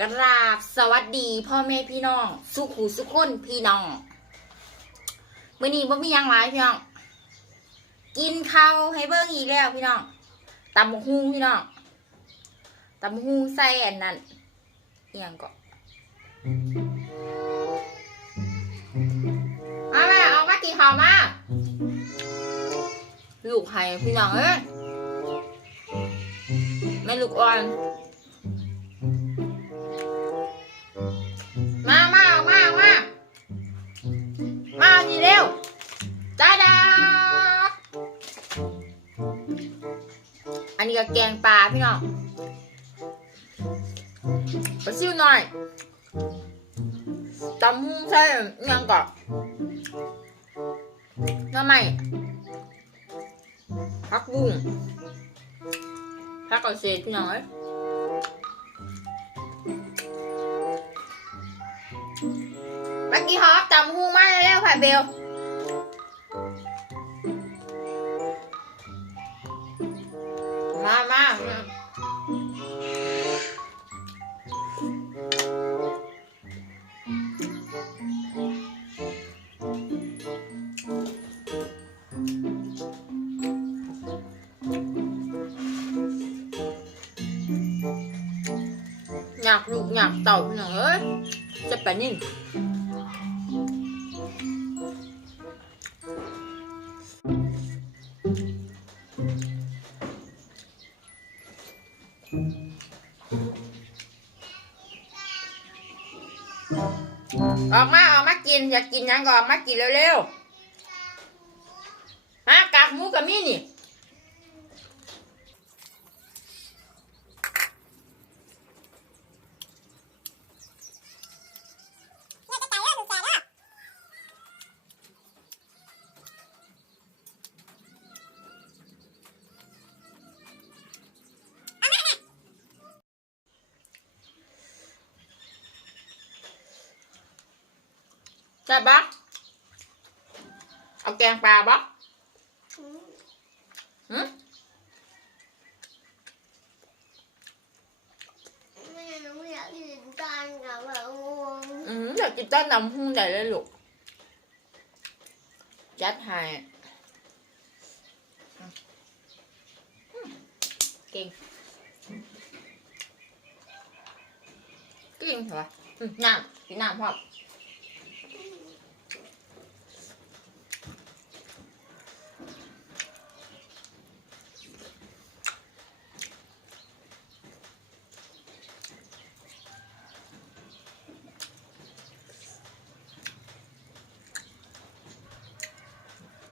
กราบสวัสดีพ่อแม่พี่น้อง สุขุสุคนพี่น้องมื่อนี้บ่มียังไรพี่น้องกินข้าวให้เบิ่งอีกแล้วพี่น้องตำหูพี่น้องตำหูใส่อันนั้นเอียงก็หอมอากลูกไห่พี่น้อง เอ้ยไม่ลูกอ่อน gì đâu ta da anh gà kèn bà phải không bà siêu nồi tầm hương xe ngăn cọt nó mày phát buồn phát còn xe chứ nào ấy bạn đi họp tầm hu mà leo phải biểu mà mà nhạc lục nhạc tàu nữa chắc phải nhìn ออกมาออกมากินอยากกินยังก็ออกมากินเร็วๆมากากหมูกับมีนี่ Okay, ừ. Ừ. Gì, ta bắt ok ăn ba bắt ừ là chị ta nằm hmm. Kì. ừ. không đầy đây luôn chết hài kiên kiên hả nằm chị nằm không